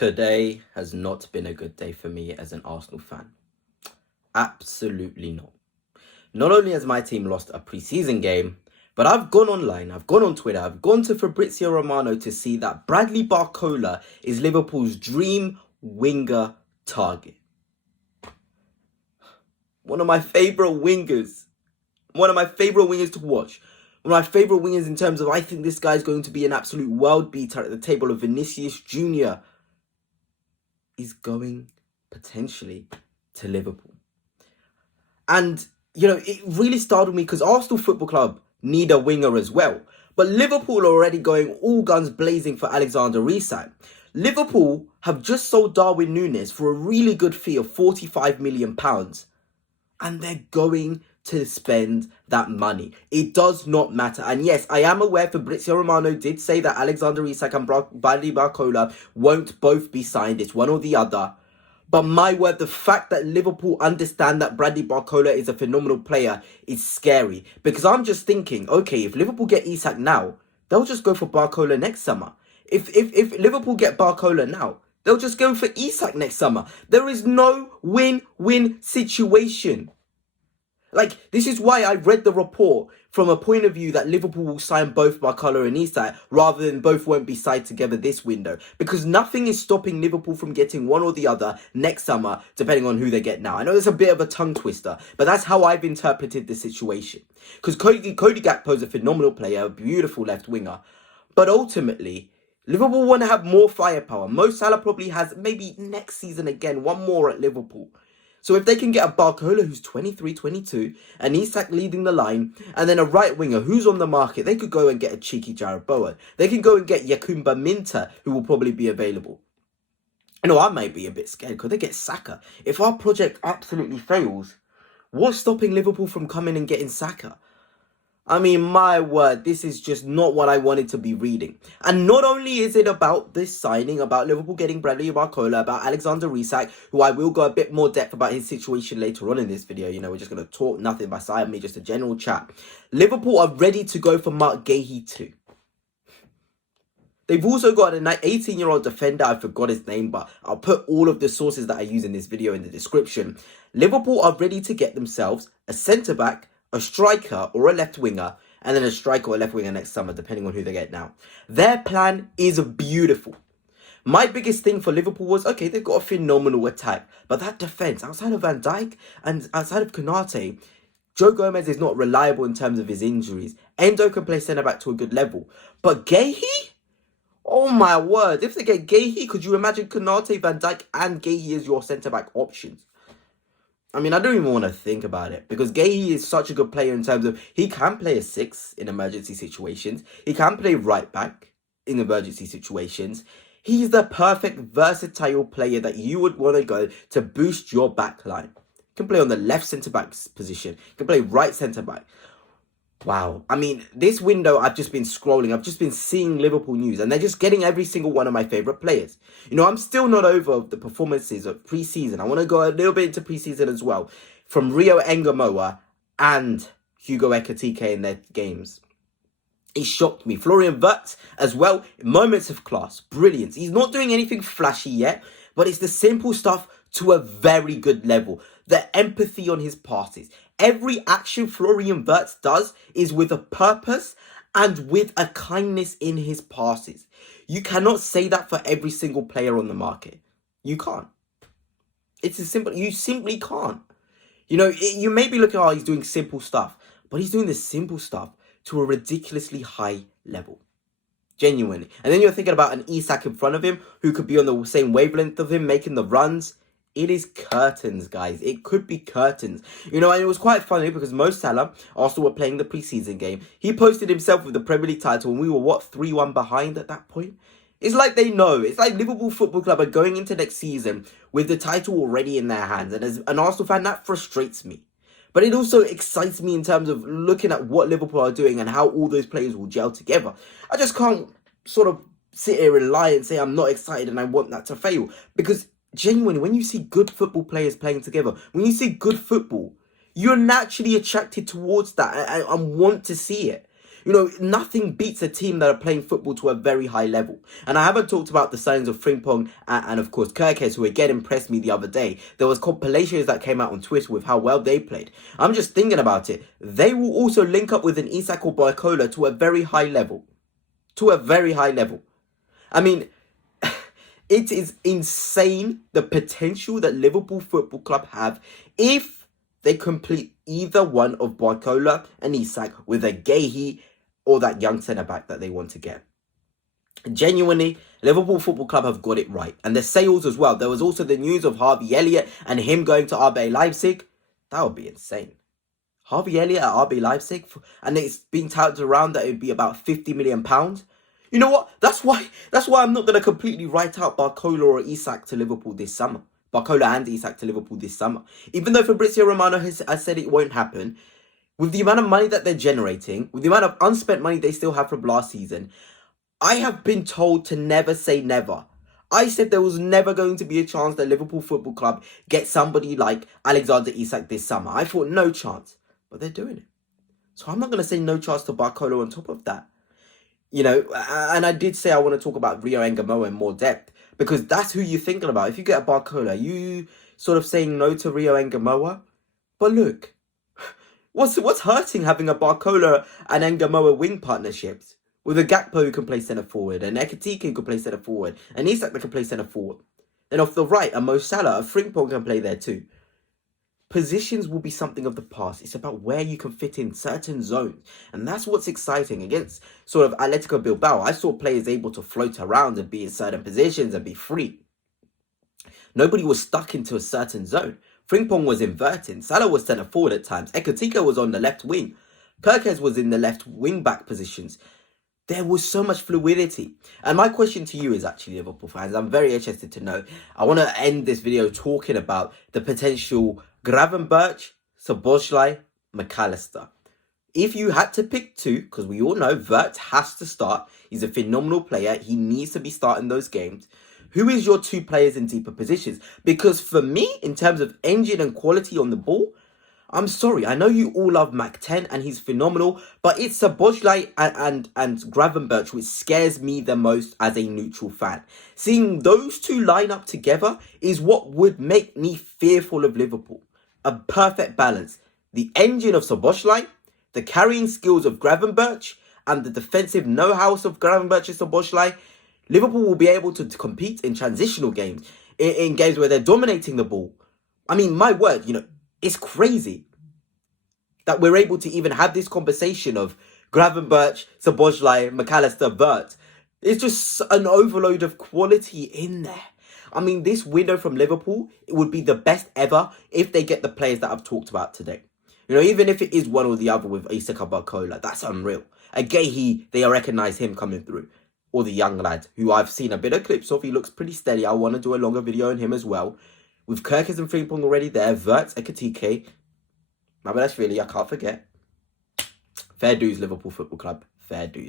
Today has not been a good day for me as an Arsenal fan. Absolutely not. Not only has my team lost a pre-season game, but I've gone online, I've gone on Twitter, I've gone to FabrizioRomano to see that Bradley Barcola is Liverpool's dream winger target. One of my favourite wingers. One of my favourite wingers to watch. One of my favourite wingers in terms of I think this guy's going to be an absolute world beater at the table of Vinicius Jr. is going potentially to Liverpool. And, you know, it really startled me because Arsenal Football Club need a winger as well. But Liverpool are already going all guns blazing for Alexander Isak. Liverpool have just sold Darwin Nunez for a really good fee of £45 million. And they're going to spend that money. It does not matter. And yes, I am aware FabrizioRomano did say that Alexander Isak and Bradley Barcola won't both be signed. It's one or the other. But my word, the fact that Liverpool understand that Bradley Barcola is a phenomenal player is scary. Because I'm just thinking, okay, if Liverpool get Isak now, they'll just go for Barcola next summer. If Liverpool get Barcola now, they'll just go for Isak next summer. There is no win-win situation. Like, this is why I read the report from a point of view that Liverpool will sign both Barcola and Isak rather than both won't be signed together this window. Because nothing is stopping Liverpool from getting one or the other next summer, depending on who they get now. I know it's a bit of a tongue twister, but that's how I've interpreted the situation. Because Cody Gakpo is a phenomenal player, a beautiful left winger. But ultimately, Liverpool want to have more firepower. Mo Salah probably has maybe next season again, one more at Liverpool. So if they can get a Barcola who's 23, 22, and Isak leading the line, and then a right winger who's on the market, they could go and get a cheeky Jarrod Bowen. They can go and get Yakumba Minta, who will probably be available. You know, I might be a bit scared because they get Saka. If our project absolutely fails, what's stopping Liverpool from coming and getting Saka? I mean, my word, this is just not what I wanted to be reading. And not only is it about this signing, about Liverpool getting Bradley Barcola, about Alexander Isak, who I will go a bit more depth about his situation later on in this video. You know, we're just going to talk nothing by side of me, just a general chat. Liverpool are ready to go for Marc Guéhi too. They've also got an 18-year-old defender. I forgot his name, but I'll put all of the sources that I use in this video in the description. Liverpool are ready to get themselves a centre-back, a striker or a left winger, and then a striker or a left winger next summer, depending on who they get now. Their plan is beautiful. My biggest thing for Liverpool was, okay, they've got a phenomenal attack, but that defence, outside of Van Dijk and outside of Konate, Joe Gomez is not reliable in terms of his injuries. Endo can play centre-back to a good level. But Guehi? Oh my word, if they get Guehi, could you imagine Konate, Van Dijk and Guehi as your centre-back options? I mean, I don't even want to think about it because Guehi is such a good player in terms of he can play a 6 in emergency situations. He can play right back in emergency situations. He's the perfect versatile player that you would want to go to boost your back line. He can play on the left centre-back position. He can play right centre-back. Wow. I mean, this window, I've just been scrolling. I've just been seeing Liverpool news and they're just getting every single one of my favourite players. You know, I'm still not over the performances of pre-season. I want to go a little bit into pre-season as well. From Rio Ngumoha and Hugo Ekitike in their games. It shocked me. Florian Wirtz as well. Moments of class. Brilliance. He's not doing anything flashy yet, but it's the simple stuff to a very good level. The empathy on his passes. Every action Florian Wirtz does is with a purpose and with a kindness in his passes. You cannot say that for every single player on the market. You can't. It's as simple. You simply can't. You know, you may be looking, oh, he's doing simple stuff. But he's doing the simple stuff to a ridiculously high level. Genuinely. And then you're thinking about an Isak in front of him who could be on the same wavelength of him, making the runs. It is curtains, guys. It could be curtains. You know, and it was quite funny because Mo Salah, Arsenal were playing the pre-season game. He posted himself with the Premier League title and we were, what, 3-1 behind at that point? It's like they know. It's like Liverpool Football Club are going into next season with the title already in their hands. And as an Arsenal fan, that frustrates me. But it also excites me in terms of looking at what Liverpool are doing and how all those players will gel together. I just can't sort of sit here and lie and say I'm not excited and I want that to fail. Because genuinely, when you see good football players playing together, when you see good football, you're naturally attracted towards that and want to see it. You know, nothing beats a team that are playing football to a very high level. And I haven't talked about the signings of Frimpong and of course Kirkes, who again impressed me the other day. There was compilations that came out on Twitter with how well they played. I'm just thinking about it. They will also link up with an Isak or Barcola to a very high level. To a very high level. I mean, it is insane the potential that Liverpool Football Club have if they complete either one of Barcola and Isak with a Guehi or that young centre-back that they want to get. Genuinely, Liverpool Football Club have got it right. And the sales as well. There was also the news of Harvey Elliott and him going to RB Leipzig. That would be insane. Harvey Elliott at RB Leipzig, and it's being touted around that it would be about £50 million. You know what? That's why I'm not going to completely write out Barcola or Isak to Liverpool this summer. Barcola and Isak to Liverpool this summer. Even though FabrizioRomano has said it won't happen, with the amount of money that they're generating, with the amount of unspent money they still have from last season, I have been told to never say never. I said there was never going to be a chance that Liverpool Football Club get somebody like Alexander Isak this summer. I thought no chance, but they're doing it. So I'm not going to say no chance to Barcola on top of that. You know, and I did say I want to talk about Rio Ngumoha in more depth, because that's who you're thinking about. If you get a Barcola, you sort of saying no to Rio Ngumoha. But look, what's hurting having a Barcola and Ngumoha wing partnerships? With a Gakpo who can play centre forward, and Ekitike who can play centre forward, and Isak that can play centre forward. Then off the right, a Mo Salah, a Frimpong can play there too. Positions will be something of the past. It's about where you can fit in certain zones. And that's what's exciting. Against sort of Atletico Bilbao, I saw players able to float around and be in certain positions and be free. Nobody was stuck into a certain zone. Frimpong was inverting. Salah was centre forward at times. Ekitike was on the left wing. Kirkes was in the left wing back positions. There was so much fluidity. And my question to you is actually, Liverpool fans, I'm very interested to know. I want to end this video talking about the potential Gravenberch, Szoboszlai, McAllister. If you had to pick two, because we all know Vert has to start. He's a phenomenal player. He needs to be starting those games. Who is your two players in deeper positions? Because for me, in terms of engine and quality on the ball, I'm sorry, I know you all love Mac 10 and he's phenomenal, but it's Szoboszlai and Gravenberch which scares me the most as a neutral fan. Seeing those two line up together is what would make me fearful of Liverpool. A perfect balance. The engine of Szoboszlai, the carrying skills of Gravenberch, and the defensive know-how of Gravenberch and Szoboszlai. Liverpool will be able to compete in transitional games, in games where they're dominating the ball. I mean, my word, you know, it's crazy that we're able to even have this conversation of Gravenberch, Szoboszlai, McAllister, Vert. It's just an overload of quality in there. I mean, this window from Liverpool, it would be the best ever if they get the players that I've talked about today. You know, even if it is one or the other with Isak or Barcola, that's unreal. A Guehi, they recognise him coming through. Or the young lad, who I've seen a bit of clips of. He looks pretty steady. I want to do a longer video on him as well. With Kirkes and Frimpong already there, Vert, Ekitike, Mamadashvili, I can't forget. Fair dues, Liverpool Football Club. Fair dues.